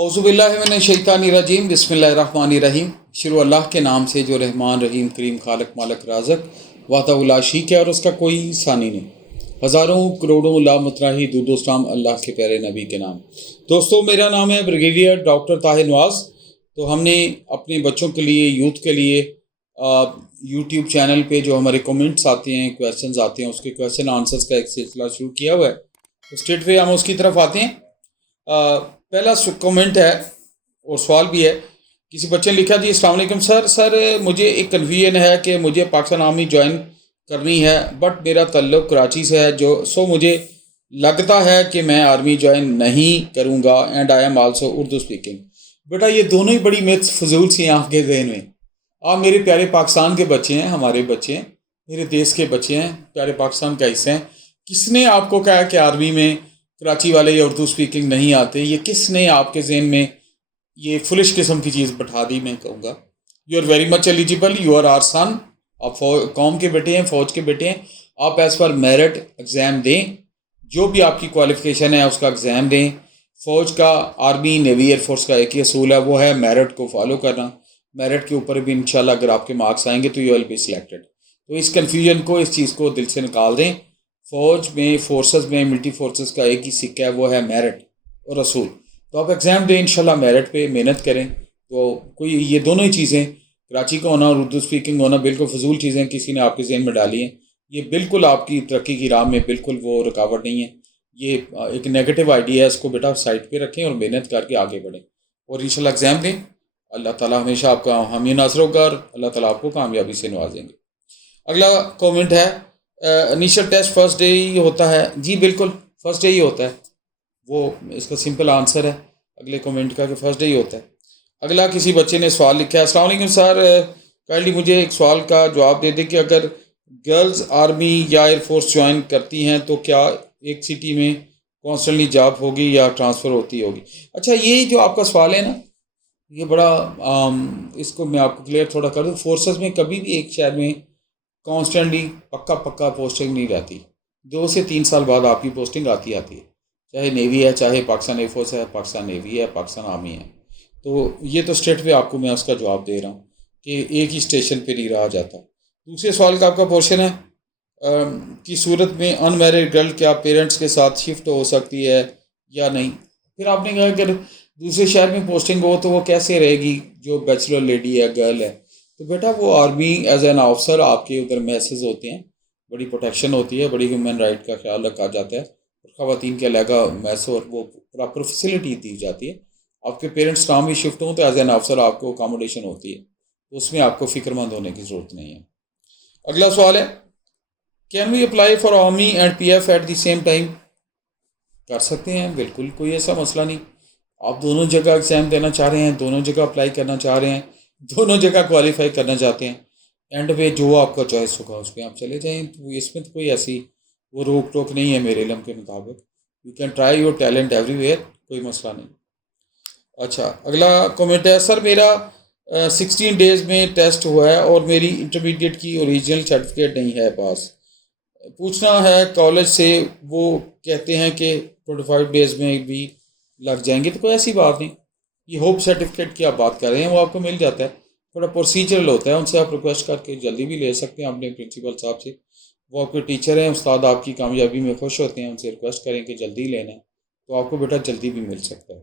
औज़ुबिल्लाहिमिनश्शैतानिर्रजीम बिस्मिल्लाहिर्रहमानिर्रहीम। शुरू अल्लाह के नाम से जो रहमान रहीम करीम खालक मालक राज़क वाता ला शरीक है और उसका कोई सानी नहीं। हज़ारों करोड़ों ला मुतनाही दुरुद अल्लाह के प्यारे नबी के नाम। दोस्तों, मेरा नाम है ब्रिगेडियर डॉक्टर ताहिर नवाज़। तो हमने अपने बच्चों के लिए, यूथ के लिए यूट्यूब चैनल पे जो हमारे कमेंट्स आते हैं, क्वेश्चंस आते हैं, उसके क्वेश्चन आंसर्स का एक सिलसिला शुरू किया हुआ है। तो स्ट्रेट वे हम उसकी तरफ आते हैं। पहला कमेंट है और सवाल भी है। किसी बच्चे ने लिखा जी, अस्सलाम वालेकुम सर मुझे एक कन्फ्यूजन है कि मुझे पाकिस्तान आर्मी ज्वाइन करनी है, बट मेरा ताल्लुक़ कराची से है, सो मुझे लगता है कि मैं आर्मी ज्वाइन नहीं करूँगा and I am also Urdu speaking. बेटा, ये दोनों ही बड़ी मिथ्स फजूल सी हैं आपके जहन में। आप मेरे प्यारे पाकिस्तान के बच्चे हैं, हमारे बच्चे हैं, मेरे देश के बच्चे हैं, प्यारे पाकिस्तान का हिस्सा हैं। किसने आपको कहा कि आर्मी में कराची वाले या उर्दू स्पीकिंग नहीं आते? ये किसने आपके जहन में ये फुलिश किस्म की चीज़ बैठा दी? मैं कहूँगा you are very much eligible, you are our son. आप कौम के बेटे हैं, फ़ौज के बेटे हैं। आप एज़ पर मेरिट एग्ज़ाम दें, जो भी आपकी क्वालिफ़िकेशन है उसका एग्ज़ाम दें। फ़ौज का, आर्मी, नेवी, एयरफोर्स का एक ही असूल है, वो है मेरिट को फॉलो करना। मेरिट के ऊपर भी इंशाल्लाह अगर आपके मार्क्स आएंगे तो यू विल बी सिलेक्टेड। तो इस कन्फ्यूजन को, इस चीज़ को दिल से निकाल दें। फ़ौज में, फोर्सेस में, मिलिट्री फोर्सेस का एक ही सिक्का है, वो है मेरिट और असूल। तो आप एग्ज़ाम दें, इंशाल्लाह मेरिट पे मेहनत करें। तो कोई ये दोनों ही चीज़ें, कराची का होना और उर्दू स्पीकिंग होना, बिल्कुल फजूल चीज़ें किसी ने आपके जहन में डाली हैं। ये बिल्कुल आपकी तरक्की की राह में बिल्कुल वो रुकावट नहीं है। ये एक नेगेटिव आइडिया है, इसको बेटा साइड पे रखें और मेहनत करके आगे बढ़ें और इंशाल्लाह एग्ज़ाम दें। अल्लाह ताला हमेशा आपका हामी नाज़र होगा और अल्लाह ताला आपको कामयाबी से नवाजेंगे। अगला कमेंट है, इनिशियल टेस्ट फर्स्ट डे ही होता है? जी बिल्कुल, फर्स्ट डे ही होता है। वो इसका सिंपल आंसर है अगले कमेंट का कि फर्स्ट डे ही होता है। अगला किसी बच्चे ने सवाल लिखा है, अस्सलाम वालेकुम सर, काइंडली मुझे एक सवाल का जवाब दे दें कि अगर गर्ल्स आर्मी या एयरफोर्स ज्वाइन करती हैं तो क्या एक सिटी में कॉन्स्टेंटली जॉब होगी या ट्रांसफ़र होती होगी? अच्छा, ये जो आपका सवाल है ना, ये बड़ा इसको मैं आपको क्लियर थोड़ा कर दूँ। फोर्सेस में कभी भी एक शहर में कॉन्स्टेंटली पक्का पोस्टिंग नहीं रहती। 2 से 3 साल बाद आपकी पोस्टिंग आती है, चाहे नेवी है, चाहे पाकिस्तान एयरफोर्स है, पाकिस्तान नेवी है, पाकिस्तान आर्मी है। तो ये तो स्ट्रेट पे आपको मैं उसका जवाब दे रहा हूँ कि एक ही स्टेशन पे नहीं रहा जाता। दूसरे सवाल का आपका पोर्शन है कि सूरत में अनमैरिड गर्ल क्या पेरेंट्स के साथ शिफ्ट हो सकती है या नहीं? फिर आपने कहा अगर दूसरे शहर में पोस्टिंग हो तो वो कैसे रहेगी जो बैचलर लेडी है, गर्ल है? तो बेटा, वो आर्मी एज एन ऑफिसर आपके उधर मैसेज होते हैं, बड़ी प्रोटेक्शन होती है, बड़ी ह्यूमन राइट का ख्याल रखा जाता है और ख़वातीन के अलग मैस और वो प्रॉपर फैसिलिटी दी जाती है। आपके पेरेंट्स नाम भी शिफ्ट हों तो एज एन ऑफिसर आपको अकोमोडेशन होती है, तो उसमें आपको फ़िक्रमंद होने की ज़रूरत नहीं है। अगला सवाल है, can we apply for army and PF at the same time? कर सकते हैं, बिल्कुल, कोई ऐसा मसला नहीं। आप दोनों जगह एग्ज़ाम देना चाह रहे हैं, दोनों जगह अप्लाई करना चाह रहे हैं, दोनों जगह क्वालिफाई करना चाहते हैं, एंड पे जो आपका चॉइस होगा उस पर आप चले जाएँ। तो इसमें तो कोई ऐसी वो रोक टोक नहीं है मेरे इल्म के मुताबिक। You can try your talent everywhere, कोई मसला नहीं। अच्छा, अगला कमेंट है, सर मेरा 16 डेज़ में टेस्ट हुआ है और मेरी इंटरमीडिएट की ओरिजिनल सर्टिफिकेट नहीं है पास। पूछना है कॉलेज से, वो कहते हैं कि 25 डेज़ में भी लग जाएंगे। तो कोई ऐसी बात नहीं, ये होप सर्टिफिकेट की आप बात कर रहे हैं, वो आपको मिल जाता है। थोड़ा प्रोसीजरल होता है, उनसे आप रिक्वेस्ट करके जल्दी भी ले सकते हैं अपने प्रिंसिपल साहब से। वो आपके टीचर हैं, उस्ताद आपकी कामयाबी में खुश होते हैं, उनसे रिक्वेस्ट करें कि जल्दी लेना है तो आपको बेटा जल्दी भी मिल सकता है।